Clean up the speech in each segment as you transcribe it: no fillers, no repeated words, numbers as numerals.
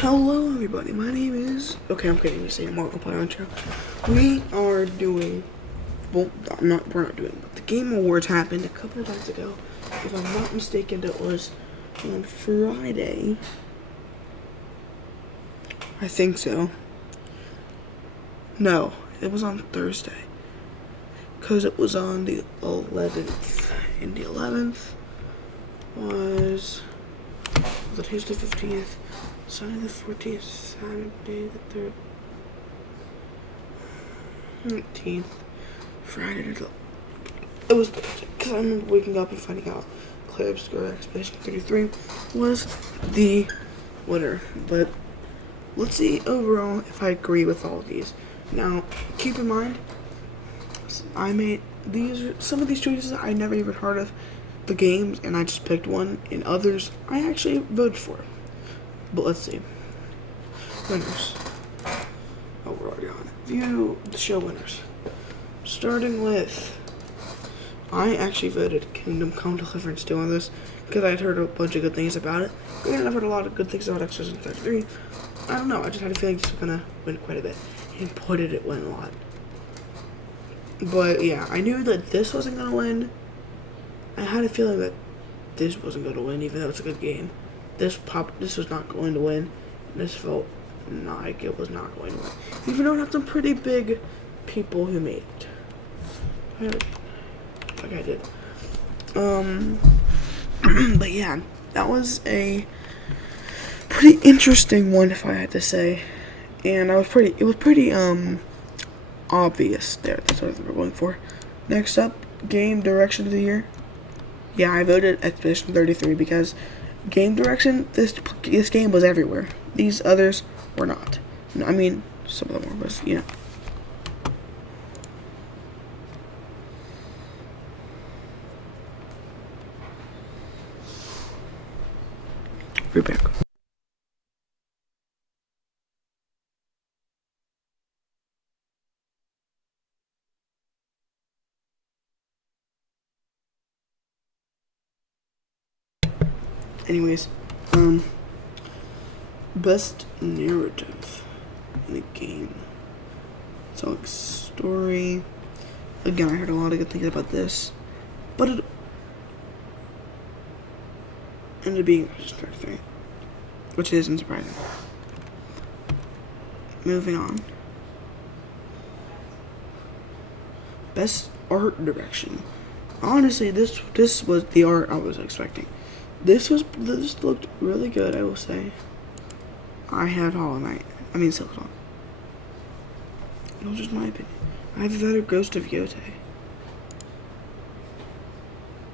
Hello everybody, my name is... Okay, I'm kidding, you say Markiplier intro. We are doing... Well, we're not doing, but the Game Awards happened a couple of days ago. If I'm not mistaken, it was on Friday. I think so. No, it was on Thursday. Because it was on the 11th. And the 11th was... Tuesday the 15th. Sunday the 14th, Saturday the 13th, Friday the 12th. It was because I remember waking up and finding out Claire's Score Expedition 33 was the winner. But let's see overall if I agree with all of these. Now, keep in mind, I made some of these choices I never even heard of the games, and I just picked one, and others I actually voted for. But let's see. Winners. Oh, we're already on it. View the show winners. Starting with... I actually voted Kingdom Come Deliverance 2 on this because I had heard a bunch of good things about it. Granted, I've heard a lot of good things about Expedition 33. I don't know, I just had a feeling this was gonna win quite a bit. And boy did it win a lot. But yeah, I knew that this wasn't gonna win. I had a feeling that this wasn't gonna win, even though it's a good game. This was not going to win. This felt like it was not going to win. Even though it had some pretty big people who made it. Like I did. But yeah, that was a pretty interesting one, if I had to say. And it was pretty obvious there. That's what we were going for. Next up, game direction of the year. Yeah, I voted Expedition 33 because game direction, this game was everywhere. These others were not. I mean, some of them were, but you know. We're back. Anyways, best narrative in the game. So, like, story. Again, I heard a lot of good things about this, but it ended up being just 33, which isn't surprising. Moving on. Best art direction. Honestly, this was the art I was expecting. This looked really good, I will say. I had Hollow Knight. I mean Silksong. It was just my opinion. I have better Ghost of Yotei.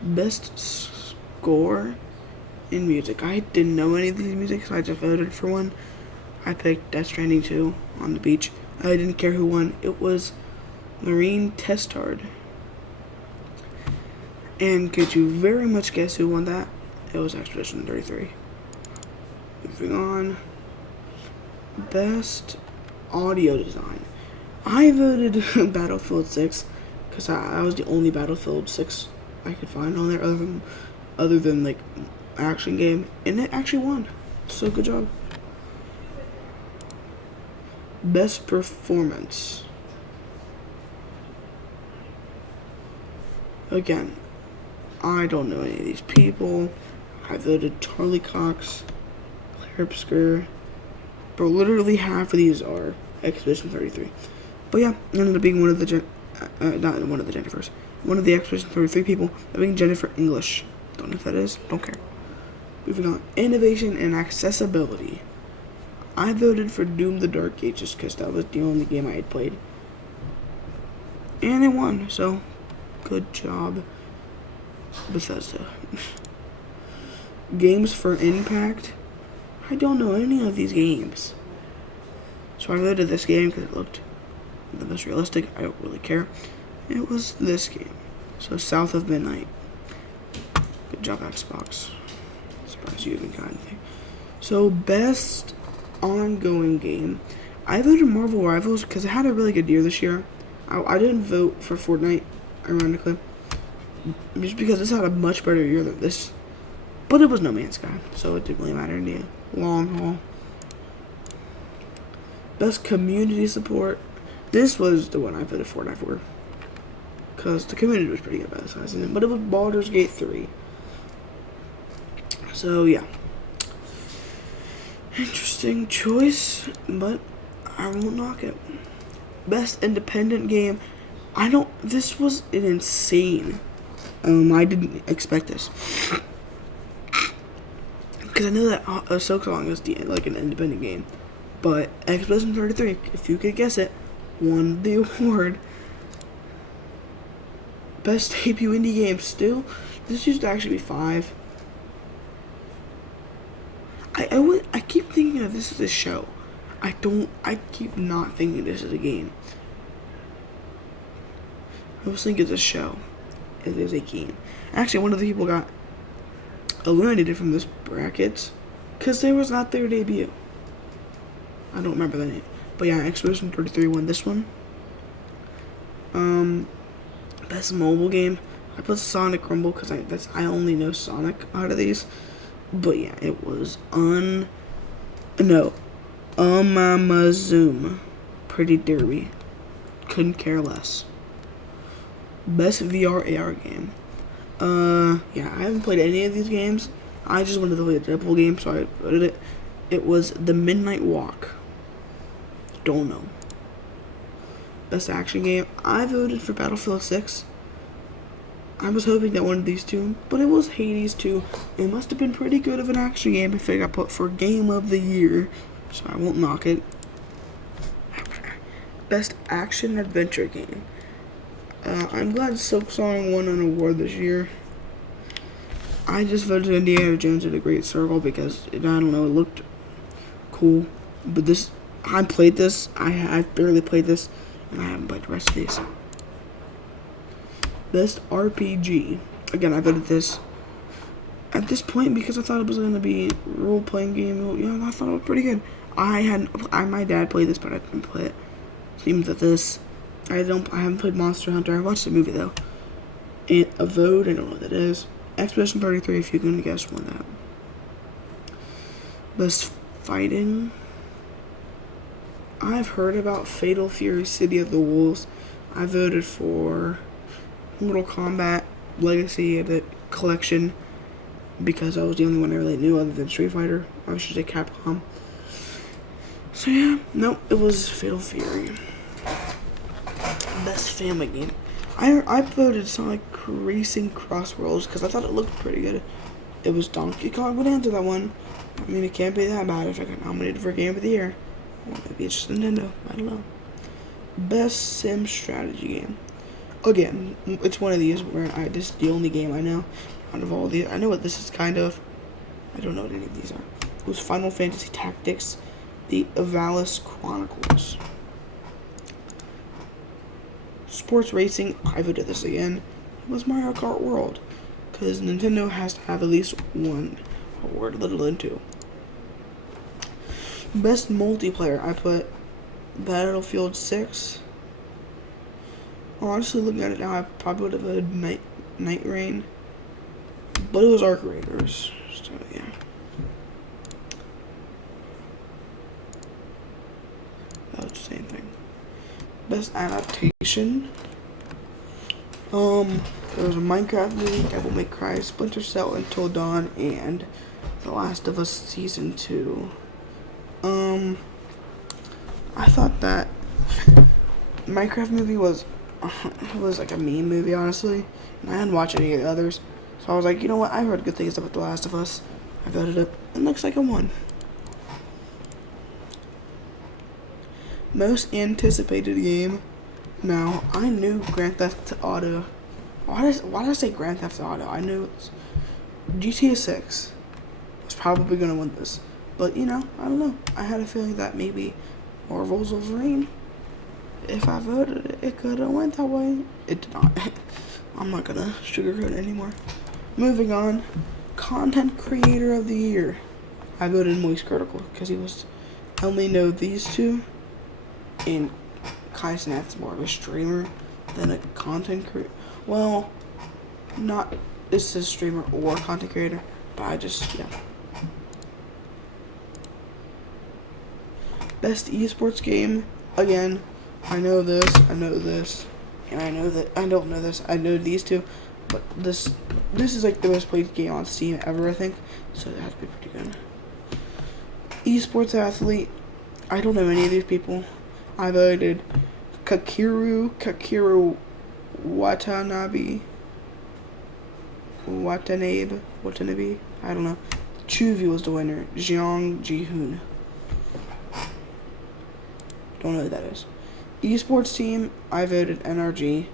Best score in music. I didn't know any of these music, so I just voted for one. I picked Death Stranding 2 on the beach. I didn't care who won. It was Marine Testard. And could you very much guess who won that? It was Expedition 33. Moving on. Best audio design. I voted Battlefield 6 because I was the only Battlefield 6 I could find on there other than like action game, and it actually won. So good job. Best performance. Again, I don't know any of these people. I voted Charlie Cox, Claire Obscure, but literally half of these are Expedition 33. But yeah, it ended up being one of the Jennifers. One of the Expedition 33 people, being Jennifer English. Don't know if that is, don't care. Moving on. Innovation and accessibility. I voted for Doom the Dark Ages because that was the only game I had played. And it won, so good job, Bethesda. Games for impact. I don't know any of these games. So I voted this game because it looked the most realistic. I don't really care. It was this game. So South of Midnight. Good job, Xbox. Surprised you even got anything. So best ongoing game. I voted Marvel Rivals because it had a really good year this year. I didn't vote for Fortnite, ironically. Just because this had a much better year than this. But it was No Man's Sky, so it didn't really matter in the long haul. Best community support. This was the one I voted Fortnite for. Because the community was pretty good by the size of it. But it was Baldur's Gate 3. So, yeah. Interesting choice, but I won't knock it. Best independent game. This was an insane. I didn't expect this. Because I know that Silksong is like an independent game. But Expedition 33, if you could guess it, won the award. Best debut indie game still. This used to actually be 5. I keep thinking that this is a show. I keep not thinking this is a game. I always think it's a show. It is a game. Actually, one of the people got eliminated from this bracket because they was not their debut. I don't remember the name. But yeah, Expedition 33 won this one. Best mobile game. I put Sonic Rumble because I only know Sonic out of these. But yeah, it was Zoom. Pretty Derby. Couldn't care less. Best VR AR game. Yeah, I haven't played any of these games. I just wanted to play the Deadpool game, so I voted it. It was The Midnight Walk. Don't know. Best action game. I voted for Battlefield 6. I was hoping that one of these two, but it was Hades 2. It must have been pretty good of an action game if it got put for Game of the Year, so I won't knock it. Best action adventure game. I'm glad Silksong won an award this year. I just voted Indiana Jones and the Great Circle because, I don't know, it looked cool. But I played this. I've barely played this, and I haven't played the rest of these. Best RPG. Again, I voted this at this point because I thought it was going to be a role-playing game. Yeah, I thought it was pretty good. My dad played this, but I didn't play it. Seems that this, I haven't played Monster Hunter. I watched the movie though. And a vote, I don't know what that is. Expedition 33, if you can guess, won that. Best fighting. I've heard about Fatal Fury City of the Wolves. I voted for Mortal Kombat Legacy of the Collection because I was the only one I really knew other than Street Fighter. Or I should say Capcom. So yeah, nope, it was Fatal Fury. Best family game. I voted Sonic Racing Cross Worlds because I thought it looked pretty good. It was Donkey Kong Bonanza, that one. I mean, it can't be that bad if I got nominated for Game of the Year. Well, maybe it's just Nintendo. I don't know. Best sim strategy game. Again, it's one of these where this is the only game I know out of all these. I know what this is kind of. I don't know what any of these are. It was Final Fantasy Tactics, the Avalis Chronicles. Sports racing, I voted this again. It was Mario Kart World. Because Nintendo has to have at least one award, let alone 2. Best multiplayer, I put Battlefield 6. Honestly, looking at it now, I probably would have voted Night Rain. But it was Arc Raiders. So, yeah. That was the same thing. Best adaptation. There was a Minecraft movie, Devil May Cry, Splinter Cell, Until Dawn, and The Last of Us Season 2. I thought that Minecraft movie was like a meme movie, honestly, and I hadn't watched any of the others, so I was like, you know what, I heard good things about The Last of Us. I voted it. It looks like it won. Most anticipated game. Now, I knew Grand Theft Auto. Why did I say Grand Theft Auto? I knew it was GTA 6 was probably going to win this. But, I don't know. I had a feeling that maybe Marvel's Wolverine, if I voted it, it could have went that way. It did not. I'm not going to sugarcoat it anymore. Moving on. Content Creator of the Year. I voted Moist Critical because I only know these two. And Kai Cenat's more of a streamer than a content creator. Well, not it's a streamer or content creator, but Best esports game. Again, I know this, and I know that I don't know this. I know these two, but this is like the most played game on Steam ever, I think. So it has to be pretty good. Esports athlete. I don't know any of these people. I voted Kakeru Watanabe. I don't know. Chuvi was the winner. Jiang Ji-hoon. Don't know who that is. Esports team, I voted NRG.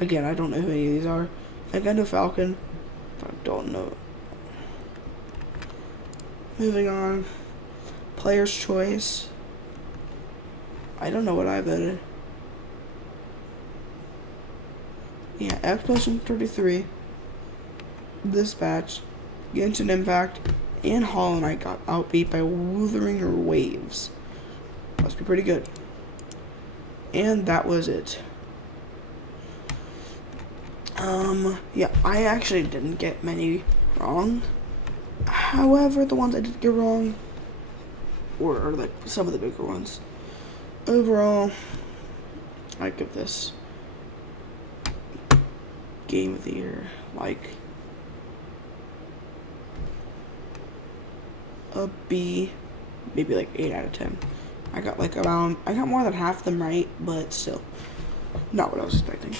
Again, I don't know who any of these are. I think I know Falcon, but I don't know. Moving on. Player's choice. I don't know what I voted. Yeah, Explosion 33, Dispatch, Genshin Impact, and Hollow Knight got outbeat by Wuthering Waves. Must be pretty good. And that was it. Yeah, I actually didn't get many wrong. However, the ones I did get wrong were like some of the bigger ones. Overall, I give this Game of the Year like a B, maybe like 8 out of 10. I got more than half of them right, but still not what I was expecting.